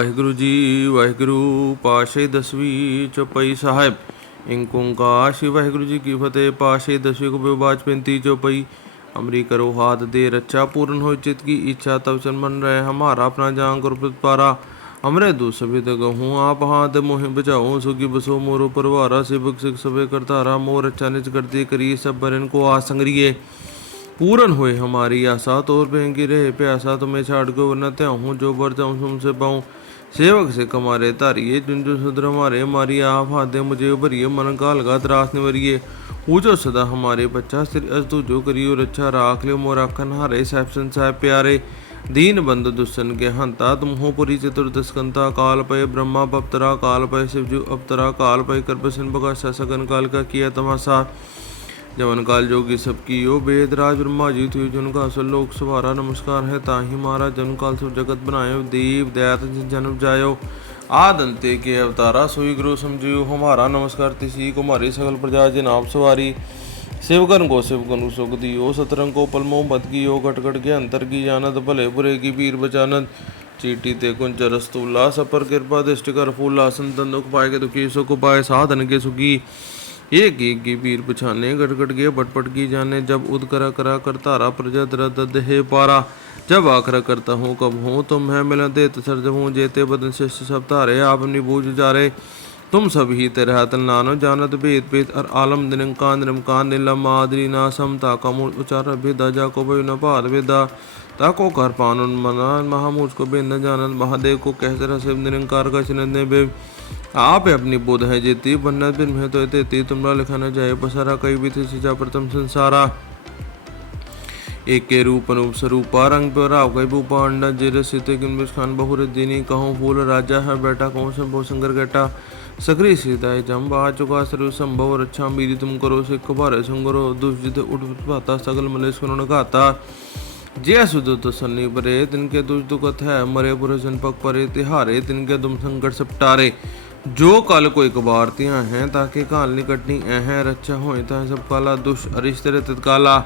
ਵਾਹਿਗੁਰੂ ਜੀ ਵਾਹਿਗੁਰੂ ਪਾਸ਼ੇ ਦਸਵੀਂ ਚੌਪਈ ਸਾਹਿਬ। ਏਕ ਓੰਕਾਰ ਸ੍ਰੀ ਵਾਹਿਗੁਰੂ ਜੀ ਕੀ ਫਤਿਹ। ਪਾਸ਼ੇ ਦਸਵੀਂ ਕੋ ਬਾਚ 35 चौपई। अमरी करो हाथ दे रक्षा पूर्ण हो चित की इच्छा तब चन मन रहे हमारा अपना जान कर पारा। हमरे दू सभी गहूँ आप हाथ मोहि बचाओ सुखी बसो मोरो परवारा सेवक सिख सबे करतारा मोर अच्छा निच करती करिए सब बरन को आसंगरिए। पूरन होए हमारी आशा तोर बेंगी रहे प्यासा तुम्हें छाड़ को वरना त्याहूँ जो बर जाऊँ तुमसे पाऊँ। सेवक से कमारे तारिये जुंजु सुधर हमारे मारी आप हाथे मुझे उभरिए मन काल का त्रास निवरिए। ऊँचो सदा हमारे बच्चा सिर अज तू जो करियो रक्षा राख लियो मोराखन हारे साहब साहब प्यारे। दीन बंद दुष्सन के हंता तुम हो पुरी चतुर्दस्कंता काल पय ब्रह्मा बप्तरा काल पय शिवजू अवतरा काल पय करपसन बगा सगन काल का किया तमाशा। जवन काल जोगी सबकी यो वेद राज ब्रह्मा जी थी जिनका लोक सवारा नमस्कार है ताहि महाराज जन काल सब जगत बनायो देव दयात जन्म जायो। आदंते के अवतारा सोई गुरु समझियो हमारा नमस्कार तिसी कुमारी सकल प्रजा जिन आप सवारी। सेवकन को सेवकन सुख दियो सतरंग को पलमो मत कियो कटकट के अंतर की जानत भले बुरे की पीर बचानत। चीटी ते कुंज रस्तूला सपर कृपा दृष्टि कर फूला संतन दुख पाए के दुखी सुख पाए साधन के सुखी। एक की पीर पछाने गटगट के बटपट की जाने जब उद करा कर तारा प्रजा दरद है पारा। जब आखरा करता हूँ कब हूँ तुम है मिला देत सर जब हूँ जेते बदन शिष्ट सब तारे आप अपनी बूझ जारे। तुम सब ही तेरा तल नानो जानत भेद भेद और आलम निरंकान नीलम आदरी ना समता का मूल उचार भेदा जा को भाई न पाद भेदा ताको कर पानुन मना महामूज को बेन न जानत महादेव को कहते रसिव निरंकार का चिन्ह बे। आप अपनी बोध है जेती बन्नत बिन में तो तेती तुमरा लिखा न जाए पसारा कई भी थी सिजा प्रथम संसारा। एक के रूप अनूप स्वरूपा रंग पे राव कई भूपा अंडा जेर सीते किन खान बहुर दीनी कहूँ फूल राजा है बेटा कहूँ संभव संगर गेटा। सकरी सीताए जम्ब आ चुका सर्व संभव रक्षा मेरी तुम करो सिख भारे संगरो दुष्जित उठ पाता सगल मलेश करुण गाता। जय सुध तो सन्नी परे तिनके तुझ दुखत है मरे बुरे जन पग परे तिहारे तिनके तुम संकट सपटारे। जो कल कोई कबारतियाँ हैं ताकि काल निकटनी हैं रक्षा होए ता सब काला दुष अरिश तेरे तत्काला।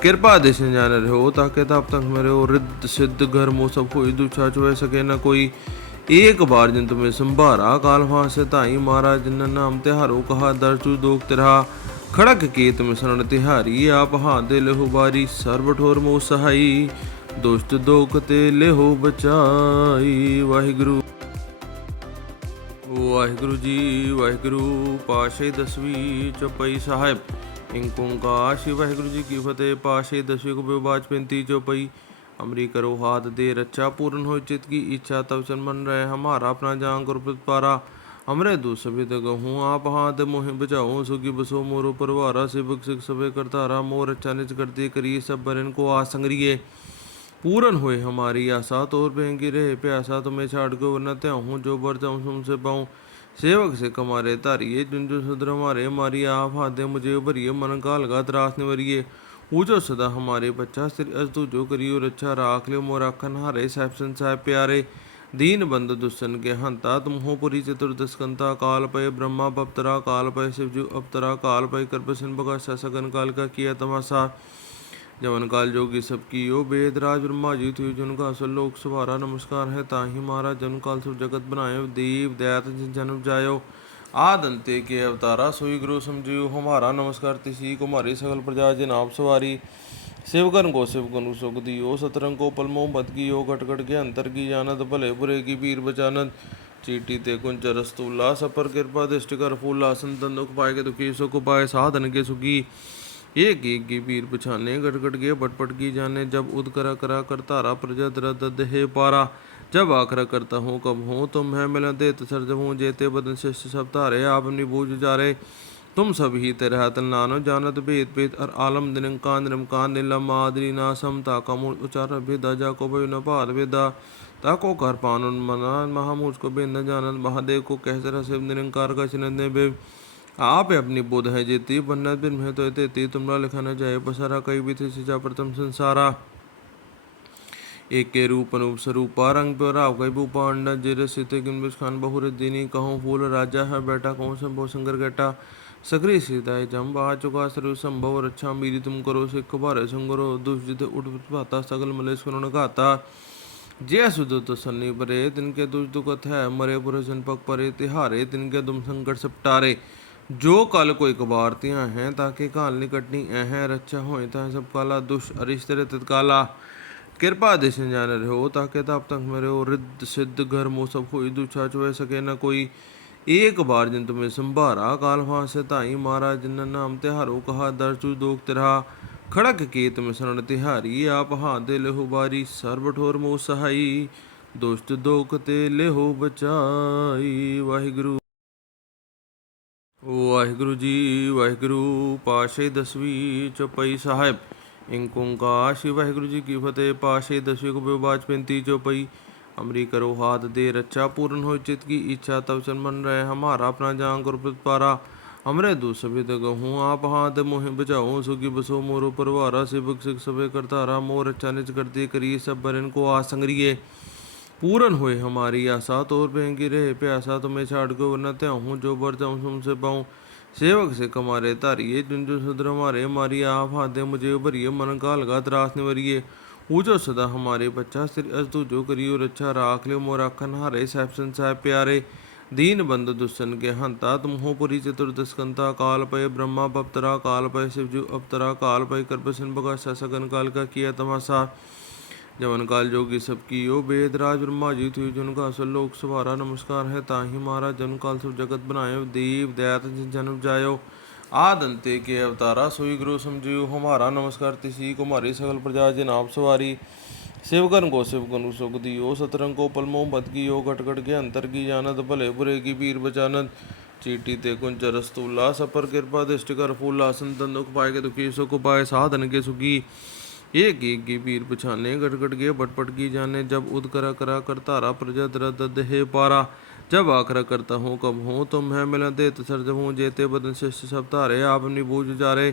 कृपा दिश जान रहो ताकि ताप तक मेरे हो रिद्ध सिद्ध घर मो सब कोई दुछा चुह सके न कोई। एक बार जिन तुम्हें संभारा काल वहाँ से ताई मारा जिन नाम तिहारो कहा दर्चु दोग तिरहा। खड़क के तुम शरण तिहारी आप हाथ दे लेहो बारी सर्वठोर मो सहाई दुष्ट दोख ते लेहो बचाई। वाहिगुरु वाहिगुरु जी वाहिगुरु पाशे दसवीं चौपई साहिब। ਏਕ ਓੰਕਾਰ ਸ੍ਰੀ ਵਾਹਿਗੁਰੂ ਜੀ ਕੀ ਫਤਿਹ। ਪਾਸ਼ੇ ਦਸਵੀਂ ਕੋ ਬਾਚ 35 चौपई। अमरी करो हाथ दे रक्षा पूर्ण हो चित की इच्छा तब चन मन रहे हमारा अपना जान कर पारा। हमरे दू सभी गहूँ आप हाथ मोहि बचाओ सुखी बसो मोरो परवारा सेवक सिख सबे करतारा मोर अच्छा निच करती करिए सब बरन को आसंगरिए। पूरन होए हमारी आशा तोर बेंगी रहे प्यासा तुम्हें छाड़ को वरना त्याहूँ जो बर जाऊँ तुमसे पाऊँ। सेवक से कमारे तारिये जुंजु सुधर हमारे मारी आप हाथे मुझे उभरिए मन काल का त्रास निवरिए। ऊँचो सदा हमारे बच्चा सिर अज तू जो करियो रक्षा राख लियो मोराखन हारे साहब साहब प्यारे। दीन बंद दुष्सन के हंता तुम हो पुरी चतुर्दस्कंता काल पय ब्रह्मा बप्तरा काल पय शिवजू अवतरा काल पय करपसन बगा सगन काल का किया तमाशा। जवन काल जोगी सबकी यो वेद राज ब्रह्मा जी थी जिनका लोक सवारा नमस्कार है ताहि महाराज जन काल सब जगत बनायो देव दयात जन्म जायो। आदंते के अवतारा सोई गुरु समझियो हमारा नमस्कार तिसी कुमारी सकल प्रजा जिन आप सवारी। सेवकन को सेवकन सुख दियो सतरंग को पलमो मत कियो कटकट के अंतर की जानत भले बुरे की पीर बचानत। चीटी ते कुंज रस्तूला सपर कृपा दृष्टि कर फूला संतन दुख पाए के दुखी सुख पाए साधन के सुखी। एक की पीर पछाने गटगट के बटपट की जाने जब उद करा कर तारा प्रजा दरद है पारा। जब आखरा करता हूँ कब हूँ तुम है मिला देत सर जब हूँ जेते बदन शिष्ट सब तारे आप अपनी बूझ जारे। तुम सब ही तेरा तल नानो जानत भेद भेद और आलम निरंकान नीलम आदरी ना समता का मूल उचार भेदा जा को भाई न पाद भेदा ताको कर पानुन मना महामूज को बेन न जानत महादेव को कहते रसिव निरंकार का चिन्ह बे। आप अपनी बोध है जेती बन्नत बिन में तो तेती तुमरा लिखा न जाए पसारा कई भी थी सिजा प्रथम संसारा। एक के रूप अनूप स्वरूपा रंग पे राव कई भूपा अंडा जेर सीते किन खान बहुर दीनी कहूँ फूल राजा है बेटा कहूँ संभव संगर गेटा। सकरी सीताए जम्ब आ चुका सर्व संभव रक्षा मेरी तुम करो सिख भारे संगरो दुष्जित उठ पाता सगल मलेश करुण गाता। जे सुदुत सन्नी परे तिनके दुष दुखत है मरे पुर जन पग परे तिहारे तिनके दुम संकट सपटारे। जो कल कोई कबारतियाँ हैं ताके काल निकटनी ऐ रच्चा होए ता सब काला दुष अरिश्ते तत्काला। कृपा दिश जान रहो ताके ताप तक मेरे हो रिद्ध सिद्ध घर मो सब कोई दुछा चुए सके न कोई। एक बार जिन तुम्हें संभारा काल फांस ताई मारा जिन नाम तिहारो कहा दर्जु दोख तिरहा। खड़क केत में शरण तिहारी आप हाथ दे लेहो बारी सर्व ठोर मोह सहाई। दुष्ट दोख ते लेहो बचाई। वाहिगुरु वाहिगुरु जी वाहिगुरु पाशे दसवीं चौपाई साहिब। इंक ओंकार श्री वाहिगुरु जी की फतेह। पाशे दसवीं को बेबाज 35 चौपाई। अमरी करो हाथ दे रक्षा पूर्ण हो चित की इच्छा तब चल मन रहे हमारा अपना जान कर पारा। हमरे दूसविद गहूँ आप हाथ मोहि बचाओ सुखी बसो मोरो परवारा सिबक सिख सबे करतारा मोर अच्छा निज करते करिए सब बरन को आसंगरिए। पूरन हुए हमारी आशा तोर पेंगी रहे प्यासा तुम्हें छाड़ को वरना त्याहूँ जो बर जाऊँ तुमसे पाऊँ। सेवक से कमारे तारिये झुंझु सुधर मारे मारी आप हाथे मुझे उभरिए मन काल का त्रास निवरिए। ऊँचो सदा हमारे बच्चा श्री अस्तु जो करियो रक्षा राख ले मोराखन हारे साहब साहब प्यारे। दीन बंधु दुष्सन के हंता तुम हो पुरी चतुर्दस्कंता काल पय ब्रह्मा बप्तरा काल पय शिवजू अवतरा काल पय कर्पसन बगा सगन काल का किया तमाशा। जवन काल जोगी सबकी यो वेद राज ब्रह्मा जी थी जिनका लोक सवारा नमस्कार है ताहि मारा जन काल सब जगत बनायो देव दयात जन्म जायो। आद अंते के अवतारा सोई गुरु समझियो हमारा नमस्कार तिसी कुमारी सकल प्रजा जिन आप सवारी। शिवगन को शिवगन सुख दियो सतरंग को पलमो बद कियो घट घट के अंतर की जानत भले बुरे की पीर बचानत। चीटी ते कुंच रस्तूला सपर कृपा दृष्टि कर फूला संतन दुख पाए के दुखी सुख पाए साधन के सुखी। एक की पीर पछाने गट गट के बटपट की जाने जब उद करा करा कर तारा प्रजा दद हे पारा। जब आखरा करता हूँ कब हूँ तुम है मिला दे सर जब हूँ जेते बदन शिष्ट सब तारे आप अपनी बूझ जारे।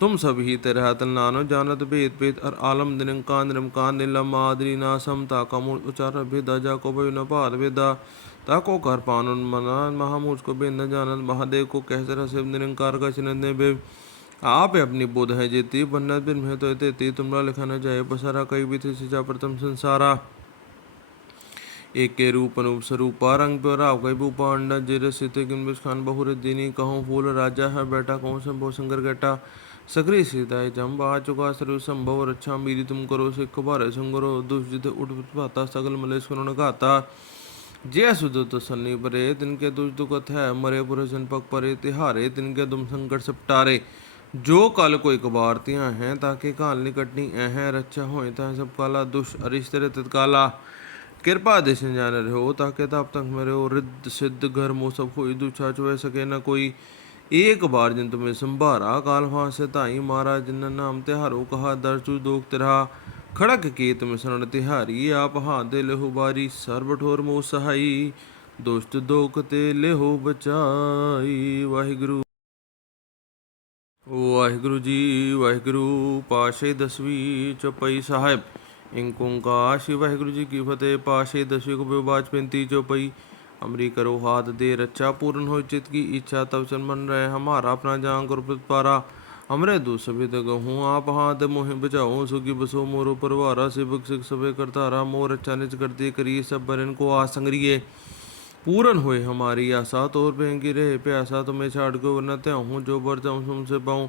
तुम सब ही तेरे हाथ नानो जानत भेद भेद और आलम निरंकान निरमकान नीलम आदरी ना समता का मूल उचार भेदा जा को भयो न पाद भेदा। ताको कर पानुन मना महामूर्ख को बेद न जानत महादेव को कह सर शिव निरंकार का चिन्ह बे। आप अपनी बोध है जेती बन्ना बिन में तो तेती तुमरा लिखा न जाए बसारा कई भी थे सिचा प्रथम संसारा। एक के रूप अनूप स्वरूपा रंग प्योरा कई भूपा अंडा जिर सित किन खान बहुर दीनी कहूँ फूल राजा है बैठा कहूँ संभव संगर गटा। सकरी सीताए जम आ चुका सरु संभव रक्षा मेरी तुम करो सिख भारे संगरो दुष्ट उठ पाता सगल मलेश करुण गाता। जय सुदुत सन्नी परे तिनके दुष दुखत है मरे पुर जन पग परे तिहारे तिनके दुम संकट सपटारे। जो कल कोई कबारतियाँ हैं ताके काल निकटनी ऐ रक्षा होए ता सब काला दुष अरिश्ते तत्काला। कृपा दिश जान रहो ताके ताप तक मेरे हो रिद्ध सिद्ध घर मो सब कोई दुछा चुए सके न कोई। एक बार जिन तुम्हें संभारा काल फांस ताई मारा जिन नाम तिहारो कहा दर्जु दोख तिरहा। खड़क केत में शरण तिहारी आप हाथ दे लेहो बारी सर्व ठोर मोह सहाई। दुष्ट दोख ते लेहो बचाई। वाहिगुरु वाहिगुरु जी वाहिगुरु पाशे दसवीं चौपाई साहिब। इंक ओंकार श्री वाहिगुरु जी की फतेह। पाशे दसवीं को बेबाज 35 चौपाई। अमरी करो हाथ दे रक्षा पूर्ण हो चित की इच्छा तब चल मन रहे हमारा अपना जान कर पारा। हमरे दूसविद गहूँ आप हाथ मोहि बचाओ सुखी बसो मोरो परवारा सिबक सिख सबे करतारा मोर अच्छा निज करते करिए सब बरन को आसंगरिए। पूरन हुए हमारी आशा तोर पेंगी रहे प्यासा तुम्हें छाड़ को वरना त्याहूँ जो बर जाऊँ तुमसे पाऊँ।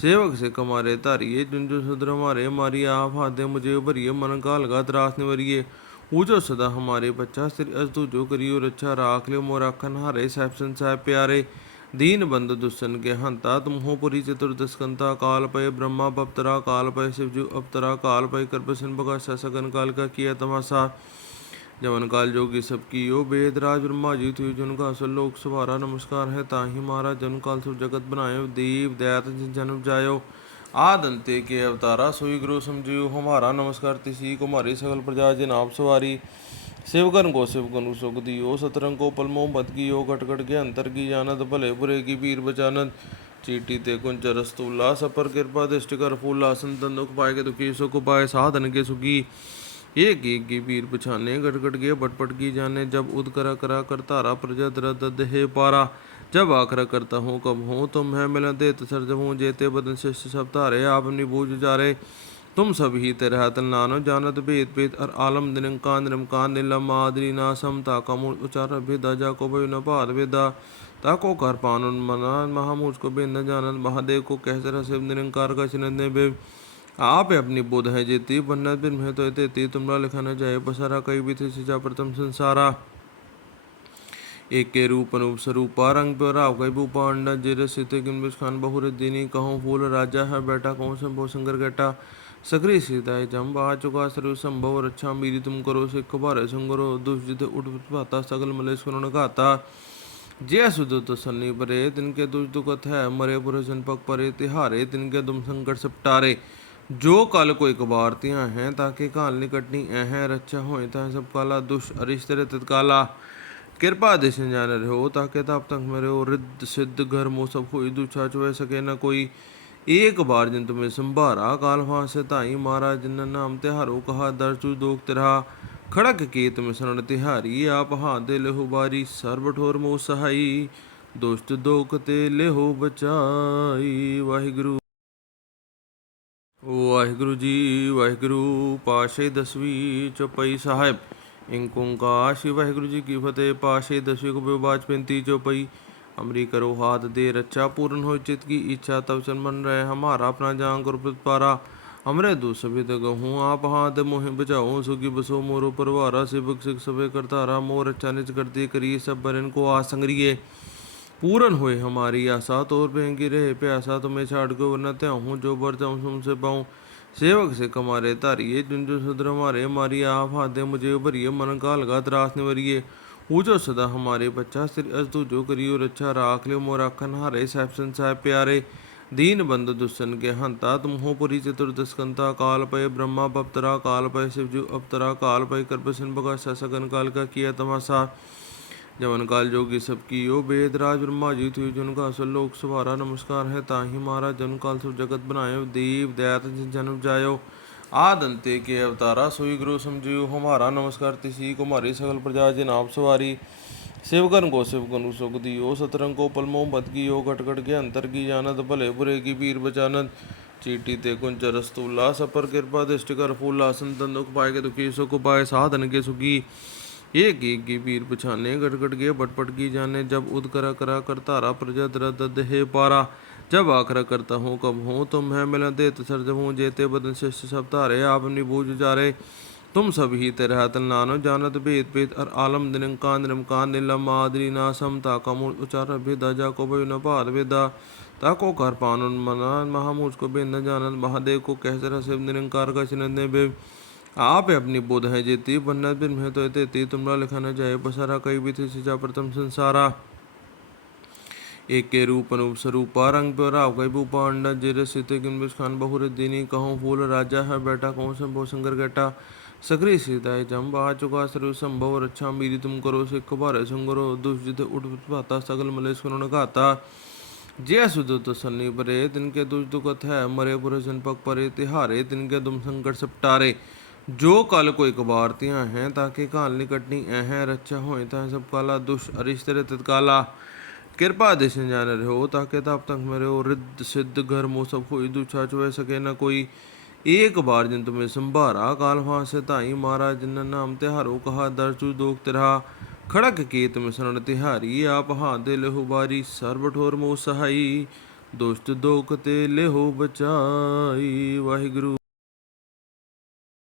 सेवक से कमारे तारिये झुंझु सुधर मारे मारी आप हाथे मुझे उभरिए मन काल का त्रास निवरिए। ऊँचो सदा हमारे बच्चा श्री अस्तु जो करियो रक्षा राख ले मोराखन हारे साहब साहब प्यारे। दीन बंधु दुष्सन के हंता तुम हो पुरी चतुर्दस्कंता काल पय ब्रह्मा बप्तरा काल पय शिवजू अवतरा काल पय कर्पसन बगा सगन काल का किया तमाशा। जवन काल जोगी सबकी यो वेद राज ब्रह्मा जी थी जिनका लोक सवारा नमस्कार है ताहि मारा जन काल सब जगत बनायो देव दयात जन्म जायो। आद अंते के अवतारा सोई गुरु समझियो हमारा नमस्कार तिसी कुमारी सकल प्रजा जिन आप सवारी। शिवगन को शिवगन सुख दियो सतरंग को पलमो बद कियो घट घट के अंतर की जानत भले बुरे की पीर बचानत। चीटी ते कुंच रस्तूला सपर कृपा दृष्टि कर फूला संतन दुख पाए के दुखी सुख पाए साधन के सुखी। एक की पीर पछाने गट गट के बटपट की जाने जब उद करा करा कर तारा प्रजा दद हे पारा। जब आखरा करता हूँ कब हूँ तुम है मिला दे सर जब हूँ जेते बदन शिष्ट सब तारे आप अपनी बूझ जारे। तुम सब ही तेरह तल नानो जानत भेद भेद और आलम निरंकार नीलम मादरी नासम ताका मूल उचार भेदा जा को भयो न पाद भेदा ताको कर पानुन मना महामूर्ष को बेन न जानत महादेव को कह सर शिव निरंकार का चिन्ह बे आप अपनी बोध है जेती बन्नत बिन में तो तेती तुमरा लिखा न जाए बसारा कई भी थे सिजा प्रथम संसारा एक के रूप अनूप स्वरूपा रंग पे राव कई भूपा अंडा जिर सित किन खान बहुर दीनी कहूँ फूल राजा है बैठा कहूँ संभव संगर गेटा सकरी सीताय जम आ चुका सरु संभव रक्षा मेरी तुम करो सिख भारे संगरो दुष्जित उठ पाता सगल मलेश करुण घाता जय सुध तो सन्नी परे तिनके दुष दुखत है मरे पुरे जनपक परे तिहारे तिनके तुम संकट सपटारे जो कल कोई कबारतियाँ हैं ताकि काल निकटनी हैं रक्षा होए ता सब काला दुष अरिश्ते तत्काला कृपा दिश जान रहो ताकि ताप तक मेरे हो रिद्ध सिद्ध घर मो सब कोई दूछा चुह सके न कोई एक बार जिन तुम्हें संभारा काल वहां से ताई मारा जिन नाम तिहारो कहा दर्जु दोख तिरहा खड़क केत में शरण तिहारी आप हाथ दे लेहो बारी सर्वठोर मोह सहाई दोस्त दोख ते लेहो बचाई वाहिगुरु वाहिगुरु जी वाहिगुरु पाशे दसवीं चौपाई साहिब इंक ओंकार श्री वाहिगुरु जी की फतेह पाशे दसवीं को बाज 35 चौपाई अमरी करो हाथ दे रक्षा पूर्ण हो चित की इच्छा तब चन बन रहे हमारा अपना जान कर पारा हमरे दो सभी गहूँ आप हाथ मोहे बचाओ सुखी बसो मोरो परवारा सेवक सिख सभे करतारा मोर अच्छा निच करती करिए सब बरन को आसंगरिए पूरन होए हमारी आशा तोर बेंगी रहे प्यासा तुम्हें छाड़ के वरना त्याहूँ जो बर जाऊँ तुमसे पाऊँ सेवक से कमारे तारिये जुंजो सुधर मारे मारी आप हाथे मुझे भरिए मन काल गा त्रास निवरिए पूजो सदा हमारे बच्चा श्री अस्तु जो करियो रक्षा राख लियो मोराखन हारे साहब साहब प्यारे दीन बंधु दुष्सन के हंता तुम हो पुरी चतुर्दस्कंता काल पय ब्रह्मा बप्तरा काल पय शिवजू अवतरा काल पय कर्पसन बगा सगन काल का किया तमाशा जवन काल जोगी सबकी यो वेद राज ब्रह्मा जी थी जिनका असल लोक सवारा नमस्कार है ताही मारा जन काल सब जगत बनायो देव दयात जन्म जायो आदंते के अवतारा सोई गुरु समझियो हमारा नमस्कार तिसी को मारी सकल प्रजा जिन आप सवारी शिवगन को शिवगन सुख दियो सतरंग को पलमो मत की यो घट के अंतर की जानत भले बुरे की पीर बचानत चीटी ते कुंच रस्तूला सपर कृपा दृष्टि कर फूला संतन दुख पाए के दुखी सुख पाए साधन के सुखी एक की पीर पछाने गट के पटपट की जाने जब उद करा कर तारा प्रजा दरद हे पारा जब आखरा करता हूँ कब हूँ तुम है मिला दे सर जब हूँ जेते बदन शिष्ट सब तारे आप अपनी बूझ जारे तुम सब ही तेरह तल नानो जानत भेद भेद और आलम निरंकार नीलम मादरी नासम ताका मूल उचार भेदा जा को भयो न पाद भेदा ताको कर पानुन मना महामूर्ष को बेन न जानत महादेव को कह सर शिव निरंकार का चिन्ह बे आप अपनी बोध है जेती बन्नत बिन में तो तेती तुमरा लिखा न जाए बसारा कई भी थे सिजा प्रथम संसारा एक के रूप अनूप स्वरूपा रंग पे राव कई भूपा अंडा जिर सित किन खान बहुर दीनी कहूँ फूल राजा है बैठा कहूँ संभव संगर गेटा सकरी सीताय जम आ चुका सरु संभव रक्षा मेरी तुम करो सिख भारे संगरो दुष्जित उठ पाता सगल मलेश करुण घाता जय सुध तो सन्नी परे तिनके दुष दुखत है मरे पुरे जनपक परे तिहारे तिनके तुम संकट सपटारे जो कल कोई कबारतियाँ हैं ताकि काल निकटनी हैं रक्षा होए ता सब काला दुष अरिश्ते तत्काला कृपा दिश जान रहो ताकि ताप तक मेरे हो रिद्ध सिद्ध घर मो सब कोई दूछा चुह सके न कोई एक बार जिन तुम्हें संभारा काल वहां से ताई मारा जिन नाम तिहारो कहा दर्जु दोख तिरहा खड़क केत में शरण तिहारी आप हाथ दे लेहो बारी सर्वठोर मोह सहाई दोस्त दोख ते लेहो बचाई वाहिगुरु।